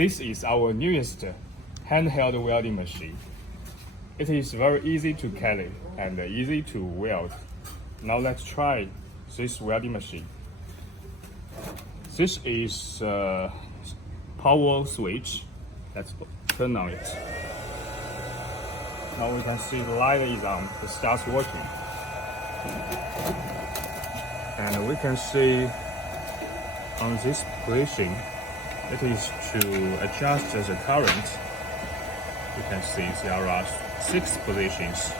This is our newest handheld welding machine. It is very easy to carry and easy to weld. Now let's try this welding machine. This is a power switch. Let's turn on it. Now we can see the light is on. It starts working. And we can see on this position, it is to adjust the current. You can see there are 6 positions.